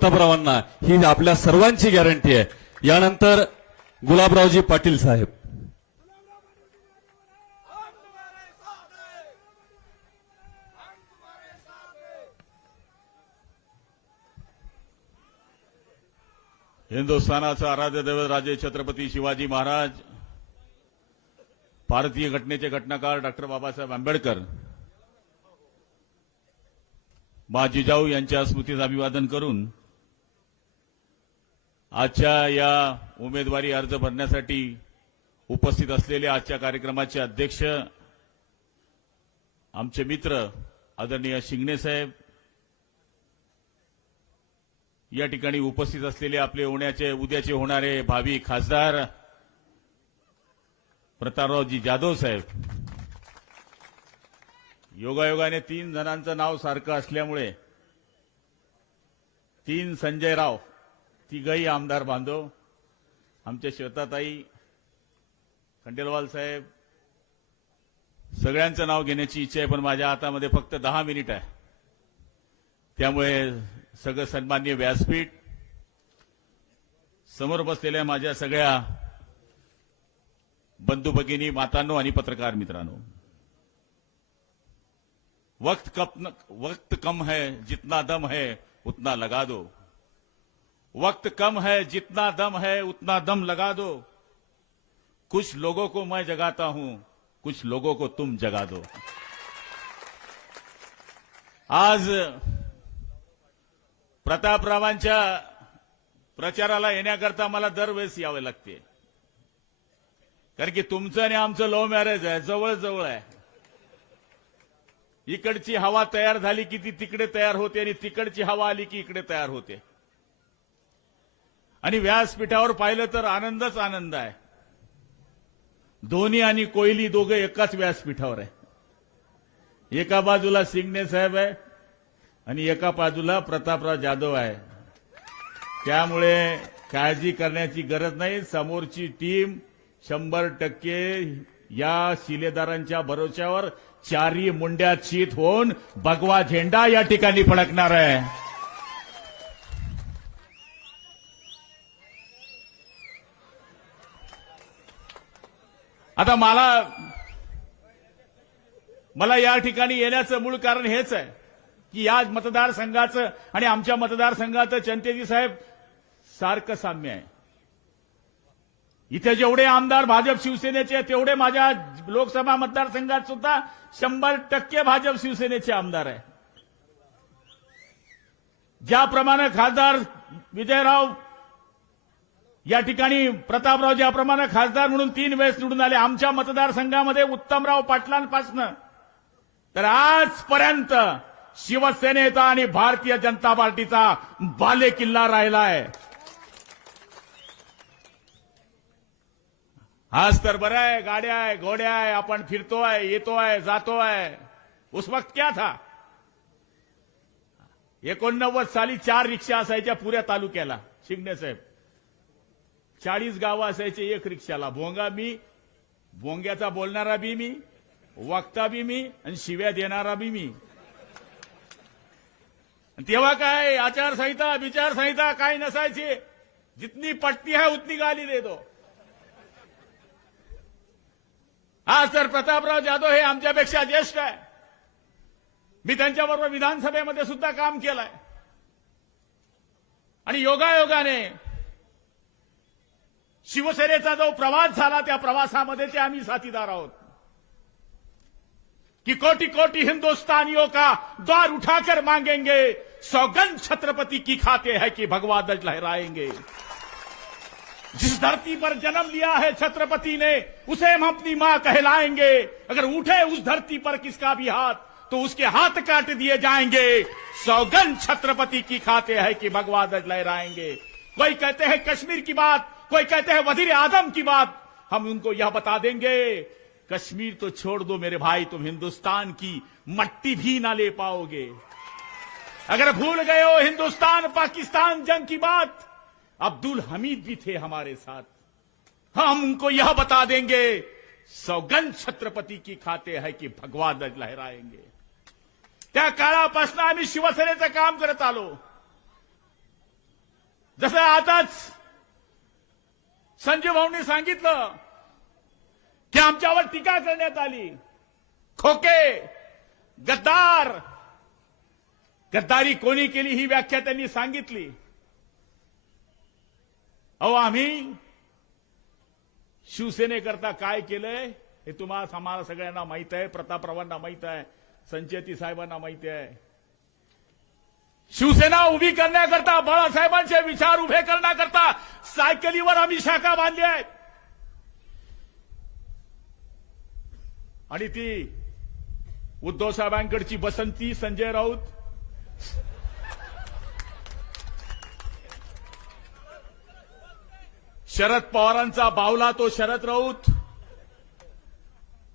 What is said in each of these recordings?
उत्तमरावांना ही आपल्या सर्वांची गॅरंटी आहे. यानंतर गुलाबरावजी पाटील साहेब. हिंदुस्थानाचं आराध्य दैवत राजे छत्रपती शिवाजी महाराज भारतीय घटनेचे घटनाकार डॉक्टर बाबासाहेब आंबेडकर मा जिजाऊ यांच्या स्मृतीचं अभिवादन करून आजच्या या उमेदवारी अर्ज भरण्यासाठी उपस्थित असलेले आजच्या कार्यक्रमाचे अध्यक्ष आमचे मित्र आदरणीय शिंगणे साहेब या ठिकाणी उपस्थित असलेले आपले होण्याचे उद्याचे होणारे भावी खासदार प्रतापरावजी जाधव साहेब. योगायोगाने तीन जणांचं नाव सारखं असल्यामुळे तीन संजय राव तिघही आमदार बांधव आमच्या श्वेताताई खंडेलवाल साहेब सगळ्यांचं नाव घेण्याची इच्छा आहे पण माझ्या हातामध्ये फक्त दहा मिनिट आहे. त्यामुळे सगळं सन्मान्य व्यासपीठ समोर बसलेल्या माझ्या सगळ्या बंधू भगिनी मातांनो आणि पत्रकार मित्रांनो. वक्त कम वक्त कम है जितना दम है उतना लगा दो. वक्त कम है जितना दम है उतना दम लगा दो। कुछ लोगों को मैं जगाता हूं कुछ लोगों को तुम जगा दो। आज प्रतापरावांच्या प्रचाराला येण्याकरता मला दरवेळेस यावे लागते. कारण की तुमचं आणि आमचं लव्ह मॅरेज आहे जवळ जवळ आहे. इकडची हवा तयार झाली की ती तिकडे तयार होते आणि तिकडची हवा आली की इकडे तयार होते. आणि व्यासपीठावर पाहिलं तर आनंदच आनंद आहे. धोनी आणि कोयली दोघं एकाच व्यासपीठावर आहे. एका बाजूला सिंगणे साहेब आहे आणि एका बाजूला प्रतापराव जाधव आहे. त्यामुळे काळजी करण्याची गरज नाही. समोरची टीम शंभर टक्के या शिलेदारांच्या भरोश्यावर चारी मुंड्या चित होऊन भगवा झेंडा या ठिकाणी फडकणार आहे. आता मला मला या ठिकाणी येण्याचं मूळ कारण हेच आहे की या मतदारसंघाचं आणि आमच्या मतदारसंघाचं चंतेजी साहेब सारखं साम्य आहे. इथे जेवढे आमदार भाजप शिवसेनेचे आहेत, तेवढे माझ्या लोकसभा मतदारसंघात सुद्धा शंभर टक्के भाजप शिवसेनेचे आमदार आहे. ज्याप्रमाणे खासदार विजयराव या ठिकाणी प्रतापराव ज्याप्रमाणे खासदार म्हणून तीन वेळेस निवडून आले आमच्या मतदारसंघामध्ये उत्तमराव पाटलांपासनं. तर आजपर्यंत शिवसेनेचा आणि भारतीय जनता पार्टीचा बाले किल्ला राहिलाय. आज तर बरं आहे गाड्या आहे घोड्या आहे आपण फिरतोय येतोय जातोय. उस वक्त क्या था? एकोणनव्वद साली चार रिक्षा असायच्या पुऱ्या तालुक्याला शिंगणे साहेब. चाळीस गावं असायचे एक रिक्षाला. भोंगा मी भोंग्याचा बोलणारा बी मी वक्ता बी मी आणि शिव्या देणारा बी मी. आणि तेव्हा काय आचारसंहिता विचारसंहिता काय नसायची. जितनी पट्टी आहे उतनी गाली देतो. आज तर प्रतापराव जाधव हे आमच्यापेक्षा ज्येष्ठ आहे. मी त्यांच्याबरोबर विधानसभेमध्ये सुद्धा काम केलंय. आणि योगायोगाने शिवसेनेचा जो प्रवास झाला ते आम्ही साथीदार आहोत. कि कोटि कोटि हिंदुस्तानियों का द्वार उठाकर मांगेंगे, सौगंध छत्रपति की खाते हैं कि भगवा ध्वज लहराएँगे। जिस धरती पर जन्म लिया है छत्रपति ने, उसे हम अपनी माँ कहलाएँगे। अगर उठे उस धरती पर किसका भी हाथ तो उसके हाथ काट दिए जाएँगे। सौगंध छत्रपति की खाते हैं कि भगवा ध्वज लहराएँगे। कोई कहते हैं कश्मीर की बात कोई कहते हैं, वज़ीर आज़म की बात, हम उनको यह बता देंगे, कश्मीर तो छोड़ दो मेरे भाई, तुम हिंदुस्तान की मट्टी भी ना ले पाओगे। अगर भूल गए हो हिंदुस्तान, पाकिस्तान, जंग की बात, अब्दुल हमीद भी थे हमारे साथ। हम उनको यह बता देंगे, सौगंध छत्रपति की खाते है की भगवा ध्वज लहराएँगे। त्या काळापासून आम्ही शिवसेनेचं काम करत आलो जसं आताच संजय भाऊंनी सांगितलं की आमच्यावर टीका करण्यात आली. खोके गद्दार. गद्दारी कोणी केली ही व्याख्या त्यांनी सांगितली. अहो आम्ही शिवसेनेकरता काय केलंय हे तुम्हाला आम्हाला सगळ्यांना माहीत आहे प्रतापरावांना माहीत आहे संचेती साहेबांना माहिती आहे. शिवसेना उभी करण्याकरता बाळासाहेबांचे विचार उभे करण्याकरता सायकलीवर आम्ही शाखा बांधल्या आहेत आणि ती उद्धव साहेबांकडची बसंती संजय राऊत. शरद पवारांचा बावला तो शरद राऊत.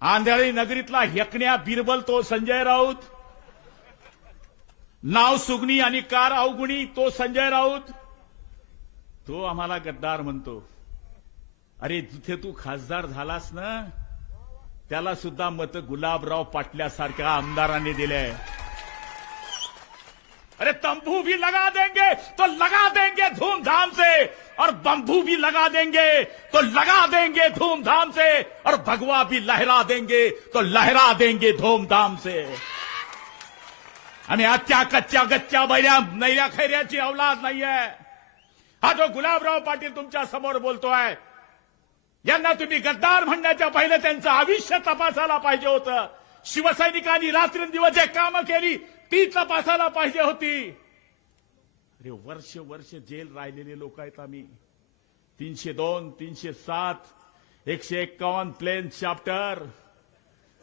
आंधळी नगरीतला हेकण्या बिरबल तो संजय राऊत. नाव सुगणी आणि कार अवगुणी तो संजय राऊत. तो आम्हाला गद्दार म्हणतो. अरे जिथे तू खासदार झालास ना त्याला सुद्धा मत गुलाबराव पाटल्यासारख्या आमदारांनी दिलंय. अरे तंबू भी लगा देंगे तो लगा देंगे धूमधाम से. और बंबू भी लगा देंगे तो लगा देंगे धूमधाम से. और भगवा भी लहरा देंगे तो लहरा देंगे धूमधाम से. आणि आजच्या कच्च्या गच्च्या बैऱ्या नैऱ्या खैऱ्याची अवलाद नाहीये. हा जो गुलाबराव पाटील तुमच्यासमोर बोलतोय यांना तुम्ही गद्दार म्हणण्याच्या पहिले त्यांचं आयुष्य तपासायला पाहिजे होतं. शिवसैनिकांनी रात्रंदिवस जे कामं केली ती तपासायला पाहिजे होती. अरे वर्ष वर्ष जेल राहिलेले लोक आहेत आम्ही. तीनशे दोन तीनशे सात एकशे एक्कावन्न प्लेन चॅप्टर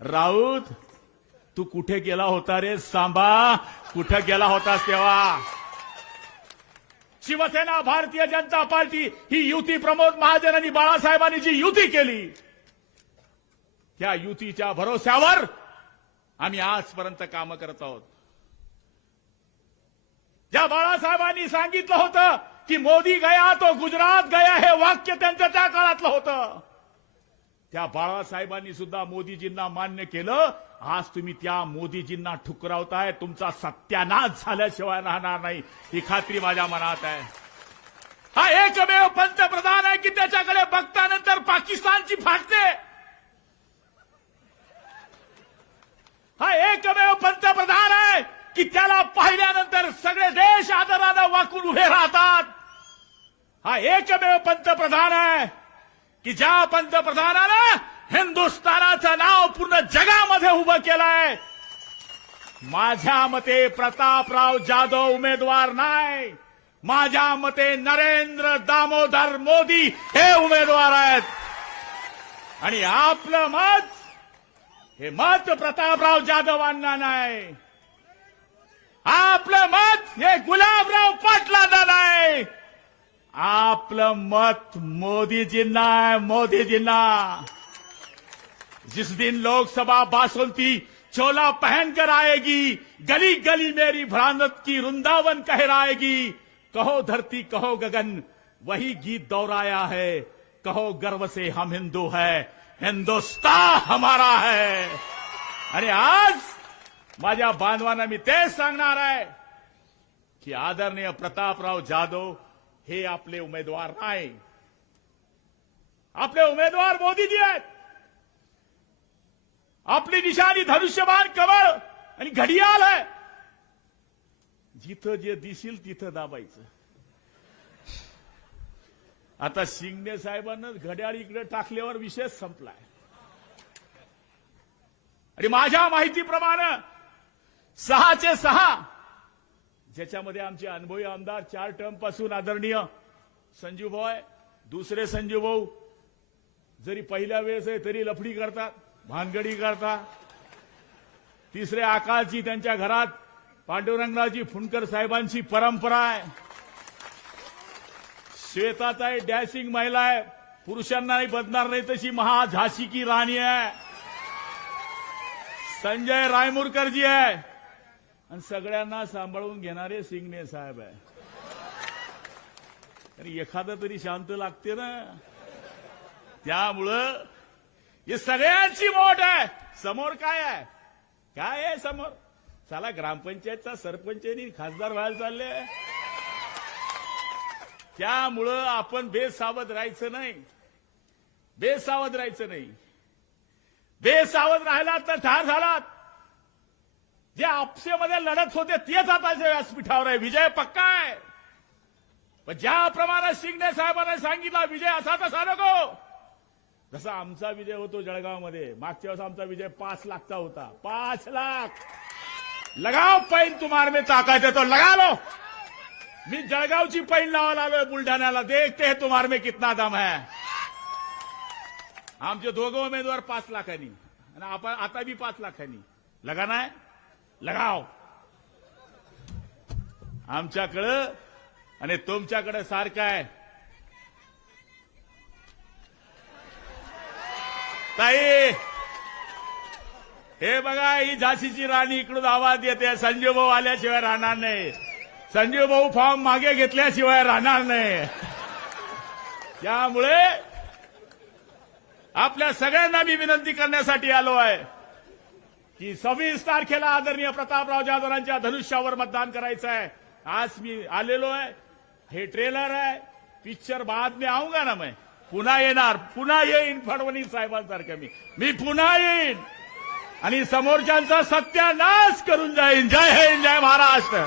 राऊत तू कुठे गेला होता रे सांबा? कुठे गेला होतास तेव्हा? शिवसेना भारतीय जनता पार्टी ही युती प्रमोद महाजन आणि बाळासाहेबांनी जी युती केली त्या युतीच्या भरोश्यावर आम्ही आजपर्यंत कामं करत आहोत. ज्या बाळासाहेबांनी सांगितलं होतं की मोदी गया तो गुजरात गया हे वाक्य त्यांचं त्या काळातलं होतं. त्या बाळासाहेबांनी सुद्धा मोदीजींना मान्य केलं. आज तुम्ही त्या मोदीजींना ठुकरावताय तुमचा सत्यानाश झाल्याशिवाय राहणार नाही. ही खात्री माझ्या मनात आहे. हा एकमेव पंतप्रधान आहे की त्याच्याकडे बघतानंतर पाकिस्तानची फाटते. हा एकमेव पंतप्रधान आहे की त्याला पाहिल्यानंतर सगळे देश आदरानं वाकून उभे राहतात. हा एकमेव पंतप्रधान आहे की ज्या पंतप्रधानानं हिंदुस्थानाचं नाव पूर्ण जगामध्ये उभं केलंय. माझ्या मते प्रतापराव जाधव उमेदवार नाही. माझ्या मते नरेंद्र दामोदर मोदी हे उमेदवार आहेत. आणि आपलं मत हे मत प्रतापराव जाधवांना नाही. आपलं मत हे गुलाबराव पाटलांना नाही. आपलं मत मोदीजींना आहे मोदीजींना. जिस दिन लोकसभा बासंती चोला पहनकर आएगी गली गली मेरी भ्रांत की वृंदावन कहराएगी। कहो धरती, कहो गगन, वही गीत दोहराया है। कहो गर्व से हम हिंदू है, हिंदुस्तान हमारा है। अरे आज माझ्या बांधवांना मी तेच सांगणार आहे की आदरणीय प्रतापराव जाधव हे आपले उमेदवार नाही. आपले उमेदवार मोदीजी आहेत. आपली निशाणी धनुष्यबाण कमळ आणि घडियाल आहे. जिथं जे दिसेल तिथं दाबायचं. आता शिंगणे साहेबांना घड्याळ इकडे टाकल्यावर विषय संपलाय. आणि माझ्या माहितीप्रमाणे सहाचे सहा ज्याच्यामध्ये आमचे अनुभवी आमदार चार टर्मपासून आदरणीय संजीव भाऊ आहे. दुसरे संजीव भाऊ जरी पहिल्या वेळेस आहे तरी लफडी करतात. भानगडी करता. तिसरे आकाशजी त्यांच्या घरात पांडुरंगरावजी फुंडकर साहेबांची परंपरा आहे. श्वेताताई डॅशिंग महिला आहे पुरुषांनाही बदणार नाही तशी महा झाशी की राणी आहे. संजय रायमुरकरजी आहे. आणि सगळ्यांना सांभाळून घेणारे सिंगणे साहेब आहे. आणि एखादं तरी शांत लागते ना. त्यामुळं ही सगळ्यांची मोठ आहे. समोर काय आहे? काय आहे समोर? चला ग्रामपंचायतचा सरपंच खासदार व्हायला चालले त्यामुळं आपण बेसावध राहायचं नाही. बेसावध राहायचं नाही. बेसावध राहिलात तर ठार झालात. जे आपसेमध्ये लढत होते तेच आता व्यासपीठावर आहे. विजय पक्का आहे. पण ज्याप्रमाणे शिंगणे साहेबांनी सांगितला विजय असा तसा नको. जसा आमचा विजय होतो जळगावमध्ये मागच्या वेळेस आमचा विजय पाच लाखचा होता. पाच लाख! लगाव पैन तुम्हार में ताकद है लगा लो! मी जळगावची पैन लावायला आलोय बुलढाण्याला. देखते है तुम्हार में कितना दम है. आमचे दोघं उमेदवार पाच लाखांनी. आणि आपण आता बी पाच लाखांनी. लगाना आहे लगाव. आमच्याकडं आणि तुमच्याकडे सारखं आहे. ताई हे बघा ही झाशीची राणी इकडून आवाज येते. संजीव भाऊ आल्याशिवाय राहणार नाही. संजीव भाऊ फॉर्म मागे घेतल्याशिवाय राहणार नाही. त्यामुळे आपल्या सगळ्यांना मी विनंती करण्यासाठी आलो आहे की सव्वीस तारखेला आदरणीय प्रतापराव जाधवांच्या धनुष्यावर मतदान करायचं आहे. आज मी आलेलो आहे. हे ट्रेलर आहे. पिक्चर बाद में आऊंगा ना मैं. पुन्हा येणार पुन्हा येईन फडणवीस साहेबांसारखं मी. मी पुन्हा येईन. आणि समोरच्यांचा सत्यानाश करून जाईन. जय हिंद जय महाराष्ट्र.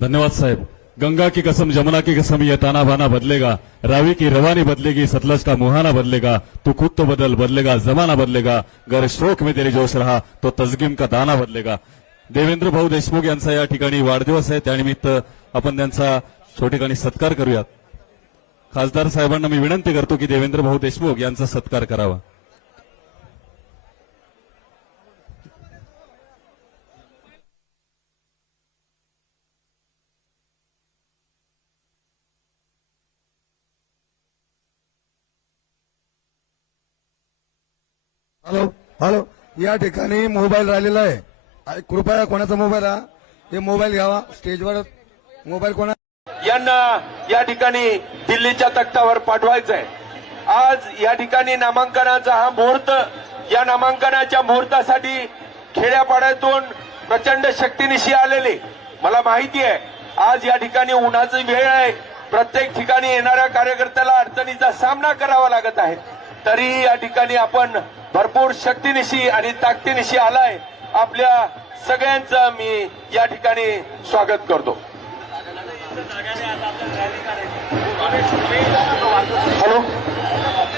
धन्यवाद साहेब. गंगा की कसम जमुना की कसम ये ताना बाना बदलेगा. रावी की रवानी बदलेगी सतलज का मुहाना बदलेगा. तू खुद तो बदल बदलेगा जमाना बदलेगा. गर शोक में तेरे जोश रहा तो तजगीम का दाना बदलेगा. देवेंद्र भाऊ देशमुख यांचा या ठिकाणी वाढदिवस आहे. त्यानिमित्त आपण त्यांचा ठिकाणी सत्कार करूयात. खासदार साहेबांना मी विनंती करतो की देवेंद्र भाऊ देशमुख यांचा सत्कार करावा. Hello hello. या ठिकाणी मोबाईल राहिलेला आहे. कृपया कोणाचा मोबाईल हा हे मोबाईल घ्यावा. स्टेजवर मोबाईल कोणा यांना या ठिकाणी दिल्लीच्या तख्तावर पाठवायचं आहे आज या ठिकाणी नामांकनाचा हा मुहूर्त या नामांकनाच्या मुहूर्तासाठी खेड्यापाड्यातून प्रचंड शक्तीनिशी आलेले. मला माहिती आहे आज या ठिकाणी उन्हाची वेळ आहे. प्रत्येक ठिकाणी येणाऱ्या कार्यकर्त्याला अडचणीचा सामना करावा लागत आहे. तरी या ठिकाणी आपण भरपूर शक्तीनिशी आणि ताकदीनिशी आलाय. आपल्या सगळ्यांचं मी या ठिकाणी स्वागत करतो. हॅलो.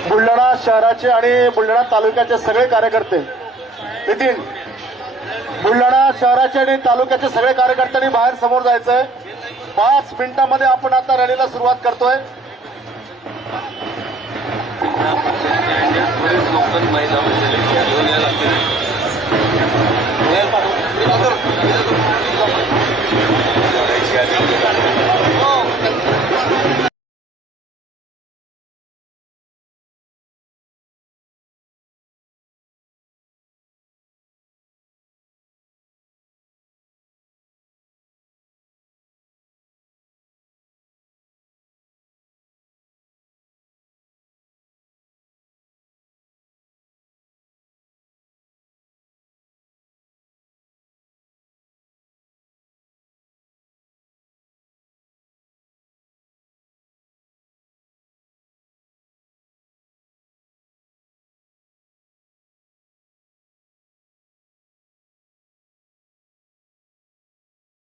बुलढाणा शहराचे आणि बुलढाणा तालुक्याचे सगळे कार्यकर्ते. नितीन बुलढाणा शहराचे आणि तालुक्याचे सगळे कार्यकर्त्यांनी बाहेर समोर जायचंय. पाच मिनिटांमध्ये आपण आता रॅलीला सुरुवात करतोय.